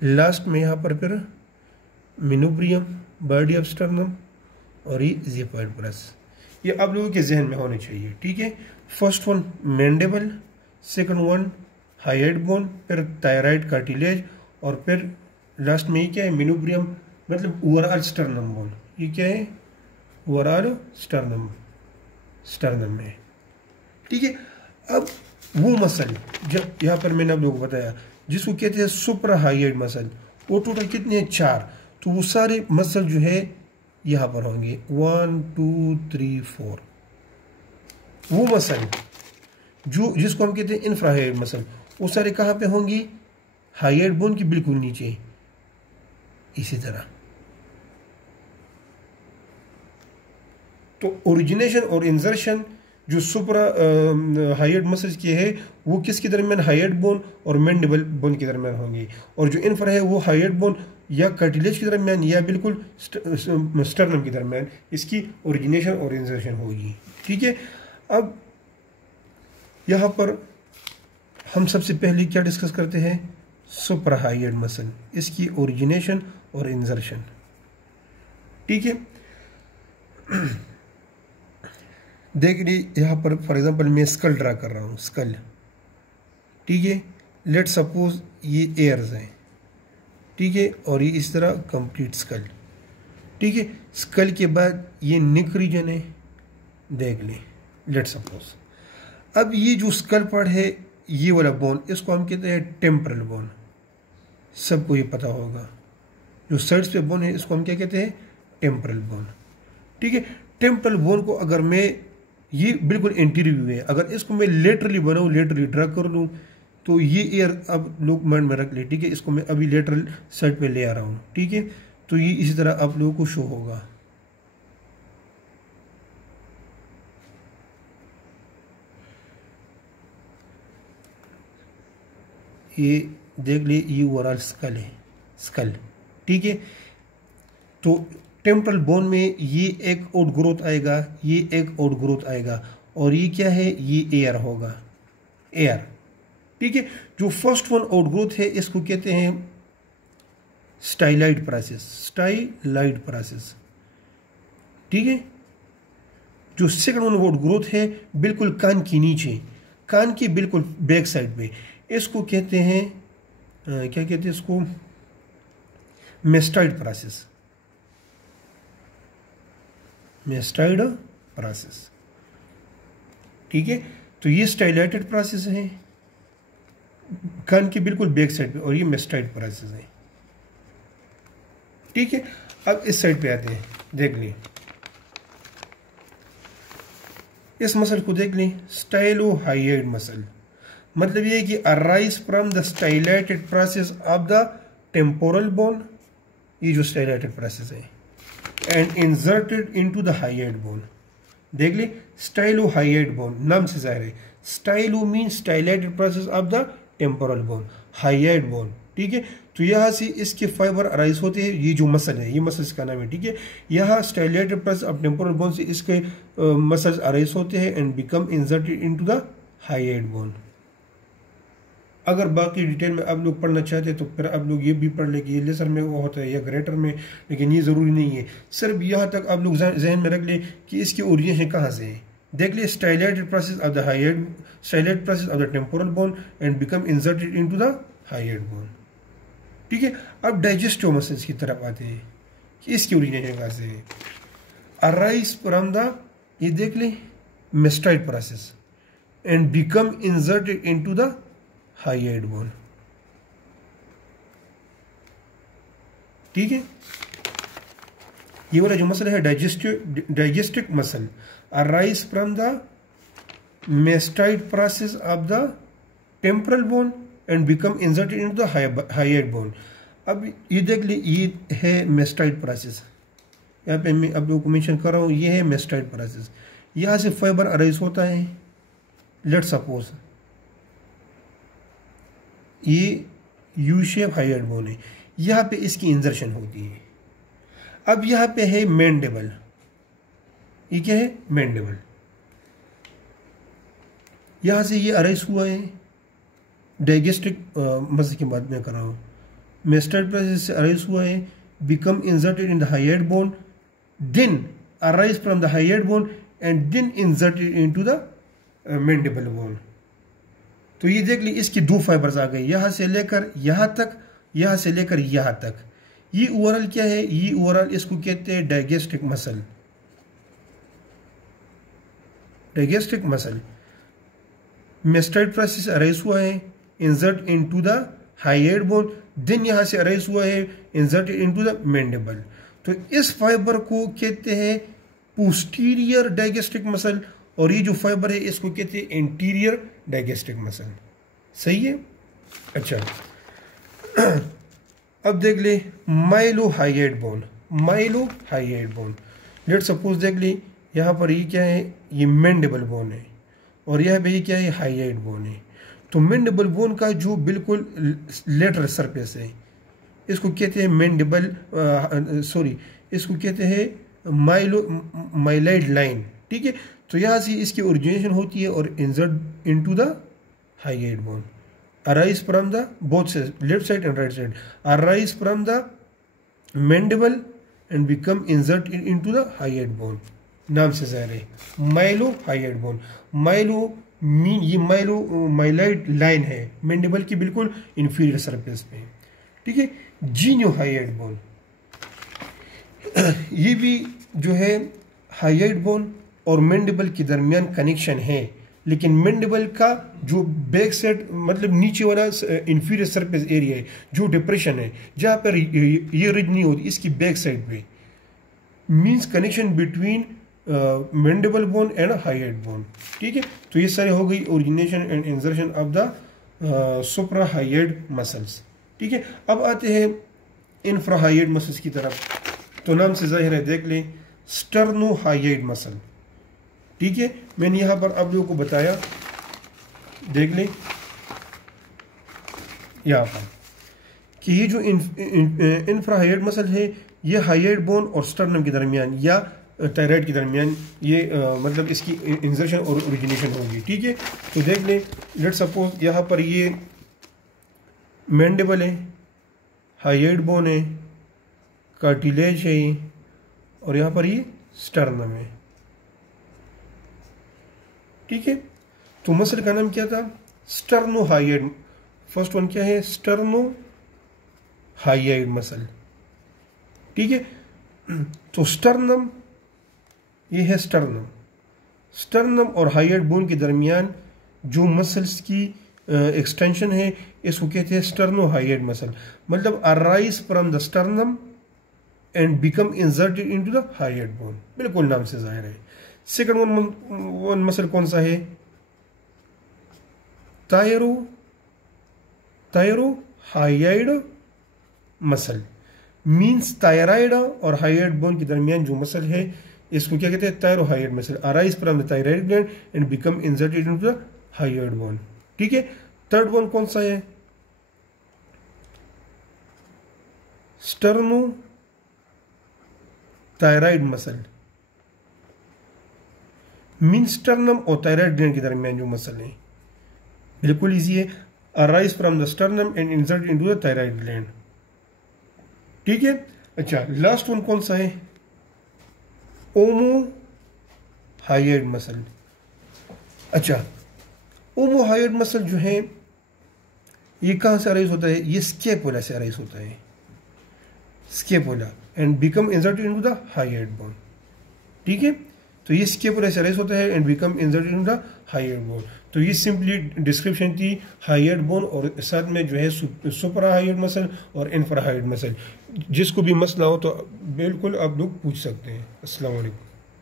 Last में यहाँ पर फिर मेनुब्रियम, बॉडी ऑफ स्टर्नम और ये ज़िफॉइड ब्रश। ये आप लोगों के जहन में होने चाहिए, ठीक है। First one mandible, second one hide bone, फिर थायराइड कार्टिलेज और फिर लास्ट में ये क्या है, मेनुब्रियम, मतलब ओवरऑल स्टर्नम बोन। ये क्या है, ओवरऑल स्टर्नम में, ठीक है। अब वो मसल जब यहाँ पर मैंने आप लोगों को बताया जिसको कहते हैं सुप्रा हाइड मसल, वो टोटल कितने हैं, 4। तो वो सारे मसल जो है यहाँ पर होंगे 1 2 3 4। वो मसल जो जिसको हम कहते हैं इंफ्राहाइड मसल, वो सारे कहाँ पे होंगी, हाइड बोन की बिल्कुल नीचे। इसी तरह तो ओरिजिनेशन और इंजर्शन जो सुपरा हाइड मसल्स की है वो किसके दरमियान, हाइड बोन और मैंडिबल बोन के दरमियान होंगी, और जो इंफ्रा है वो हाइड बोन या कार्टिलेज के दरमियान या बिल्कुल स्टर्नम के दरमियान इसकी ओरिजिनेशन और इंजर्शन होगी, ठीक है। अब यहाँ पर हम सबसे पहले क्या डिस्कस करते हैं, सुपरा हाइड मसल, इसकी ओरिजिनेशन और इंजर्शन, ठीक है। देख लीजिए यहाँ पर फॉर एग्जांपल मैं स्कल ड्रा कर रहा हूँ, स्कल, ठीक है। लेट सपोज ये एयर्स हैं, ठीक है, और ये इस तरह कंप्लीट स्कल, ठीक है। स्कल के बाद ये नेक रीजन है, देख लें, लेट सपोज। अब ये जो स्कल पार्ट है ये वाला बोन, इसको हम कहते हैं टेम्परल बोन, सबको ये पता होगा। जो साइड्स पे बोन है इसको हम क्या कहते हैं, टेम्परल बोन, ठीक है। टेम्परल बोन को अगर मैं, ये बिल्कुल एंटीरियर व्यू है, अगर इसको मैं लेटरली बनाऊँ, लेटरली ड्रा कर लूँ, तो ये एयर अब लोग माइंड में रख ले, ठीक है। इसको मैं अभी लेटरल साइड पे ले आ रहा हूँ, ठीक है। तो ये इसी तरह आप लोगों को शो होगा, ये देख लिए, ये ओवरऑल स्कल है, स्कल, ठीक है। तो टेम्परल बोन में ये एक आउट ग्रोथ आएगा, ये एक आउट ग्रोथ आएगा, और ये क्या है, ये एयर होगा, एयर, ठीक है। जो फर्स्ट वन आउट ग्रोथ है इसको कहते हैं स्टाइलाइड प्रोसेस, स्टाइलाइड प्रोसेस, ठीक है। जो सेकंड वन आउट ग्रोथ है बिल्कुल कान की नीचे, कान की बिल्कुल बैक साइड पे, इसको कहते हैं क्या कहते हैं इसको, मेस्टाइड प्रोसेस, मेस्टाइड प्रोसेस, ठीक है। तो ये स्टाइलाइटेड प्रोसेस है कान की बिल्कुल बैक साइड पे, और ये मेस्टाइड प्रोसेस है, ठीक है। अब इस साइड पे आते हैं, देख लें इस मसल को, देख लें, स्टाइलोहाइड मसल, मतलब ये है कि arise from the styloid process of the temporal bone, ये जो स्टाइलाइटेड प्रोसेस है, and inserted into the hyoid bone. देख ले, स्टाइलोहाइड बोन, नाम से जाहिर है, stylo mean styloid process of the temporal bone, hyoid bone, ठीक है। तो यहाँ से इसके फाइबर अराइज होते हैं, ये जो मसल है, ये मसल का नाम है, ठीक है। यहाँ स्टाइलाइटेड प्रोसेस ऑफ टेम्पोरल बोन से इसके मसल्स अराइज होते हैं and become inserted into the hyoid bone. अगर बाकी डिटेल में आप लोग पढ़ना चाहते हैं तो फिर आप लोग ये भी पढ़ लें कि ये लेसर में वो होता है या ग्रेटर में, लेकिन ये ज़रूरी नहीं है। सिर्फ यहाँ तक आप लोग जहन में रख लें कि इसकी ओरिजिनेशन कहाँ से है। देख लिए, styloid process of the hyoid, styloid process of the temporal bone and become inserted into the hyoid bone, ठीक है। अब डाइजेस्टिव मसल्स की तरफ आते हैं कि इसकी ओरिजिनेशन कहाँ से है। अराइज फ्रॉम द, ये देख लें, mastoid process and become inserted into the hyoid bone, ठीक है। ये वाला जो मसल है digestive muscle, arise from the mastoid process of the temporal bone and become inserted into the hyoid bone. अब ये देख ली, ये है मेस्टाइड प्रोसेस, यहाँ पे मैं आप लोगों को मेंशन कर रहा हूँ, ये है मेस्टाइड प्रोसेस। यहाँ से फाइबर अराइज होता है, लेट सपोज ये यू शेप हाइड बोन है, यहाँ पे इसकी इंजर्शन होती है। अब यहाँ पे है मैंडिबल, ये क्या है, मैंडिबल, यहाँ से ये अराइज हुआ है, डाइजेस्टिव मसल की बात मैं कर रहा हूँ, मेस्टाइड प्रोसेस से अराइज हुआ है, become inserted in the hyoid bone, then arise from the hyoid bone and then inserted into the mandible bone. तो ये देख ली, इसकी दो फाइबर्स आ गए, यहां से लेकर यहां तक, यहां से लेकर यहां तक। ये ओवरऑल क्या है? ये ओवरऑल इसको कहते हैं digastric muscle. Digastric muscle mastoid process arise हुआ है, insert into the hyoid bone, then यहां से अराइज हुआ है, इंसर्ट इनटू द मैंडिबल। तो इस फाइबर को कहते हैं पोस्टीरियर डायगेस्ट्रिक मसल, और ये जो फाइबर है इसको कहते हैं एंटीरियर डायगेस्ट्रिक मसल। सही है? अच्छा, अब देख ले mylohyoid bone. Mylohyoid bone, let suppose देख ले, यहाँ पर ये क्या है? ये मैंडिबल बोन है, और यह भी क्या है? हाईएड बोन है। तो मैंडिबल बोन का जो बिल्कुल लेटरल सरफेस है इसको कहते हैं मैंडिबल, सॉरी, इसको कहते हैं माइलाइड लाइन। ठीक है, तो यहाँ से इसकी ओरिजिनेशन होती है और insert into the hyoid bone, arise from the both sides, left side and right side, arise from the mandible and become inserted into the hyoid bone। नाम से जाहिर है माइलो हाईएड बोन। माइलो मीन ये माइलाइड line है mandible की बिल्कुल inferior surface पे। ठीक है, जीनियो हाईएड बोन, ये भी जो है हाईएड बोन और मैंडिबल के दरमियान कनेक्शन है, लेकिन मैंडिबल का जो बैक साइड मतलब नीचे वाला इंफीरियर सरफेस एरिया है, जो डिप्रेशन है, जहाँ पर ये रिज नहीं होती, इसकी बैक साइड पे means connection between mandible bone and hyoid bone. ठीक है, तो ये सारे हो गई origination and insertion of the suprahyoid muscles. ठीक है, अब आते हैं इंफ्रा हाईएड मसल्स की तरफ। तो नाम से जाहिर है, देख लें स्टर्नो हाईएड मसल। ठीक है, मैंने यहां पर आप लोगों को बताया, देख लें यहां पर कि ये जो इंफ्रा हाईएड मसल है ये हाईएड बोन और स्टर्नम के दरमियान या थायराइड के दरमियान ये मतलब इसकी इंसर्शन और ओरिजिनेशन होगी। ठीक है, तो देख लें, लेट सपोज यहां पर ये मैंडिबल है, हाईएड बोन है, कार्टिलेज है, और यहां पर ये स्टर्नम है। ठीक है, तो मसल का नाम क्या था? स्टर्नो हाईएड। फर्स्ट वन क्या है? Sternohyoid muscle. ठीक है, तो स्टर्नम, ये है स्टर्नम। स्टर्नम और हाईएड बोन के दरमियान जो मसल्स की एक्सटेंशन है इसको कहते हैं स्टर्नो हाईएड मसल। मतलब arise from the sternum and become inserted into the hyoid bone, बिल्कुल नाम से जाहिर है। सेकंड वन मसल कौन सा है? Thyrohyoid muscle. Means thyroid और हाईएड बोन के दरमियान जो मसल है इसको क्या कहते हैं? Thyrohyoid muscle. Arise from the thyroid gland and become inserted into the hyoid bone. ठीक है, थर्ड वन कौन सा है? Sternothyroid muscle. Mean sternum और थायराइड ग्लैंड के दरमियान जो मसल है, बिल्कुल इजी है, arise from the sternum and insert into the thyroid gland. ठीक है, अच्छा लास्ट वन कौन सा है? Omohyoid muscle. अच्छा, ओमो हाईएड मसल जो है ये कहां से अराइज होता है? ये स्कैपुला से अराइज होता है, scapula, and become inserted into the hyoid bone. ठीक है, तो ये स्कैपुला से अराइज होता है and become inserted into the hyoid bone. तो ये सिंपली डिस्क्रिप्शन थी हाईएड बोन और साथ में जो है सुपरा हाईएड मसल और इंफ्रा हाईएड मसल। जिसको भी मसला हो तो बिल्कुल आप लोग पूछ सकते हैं। अस्सलाम वालेकुम।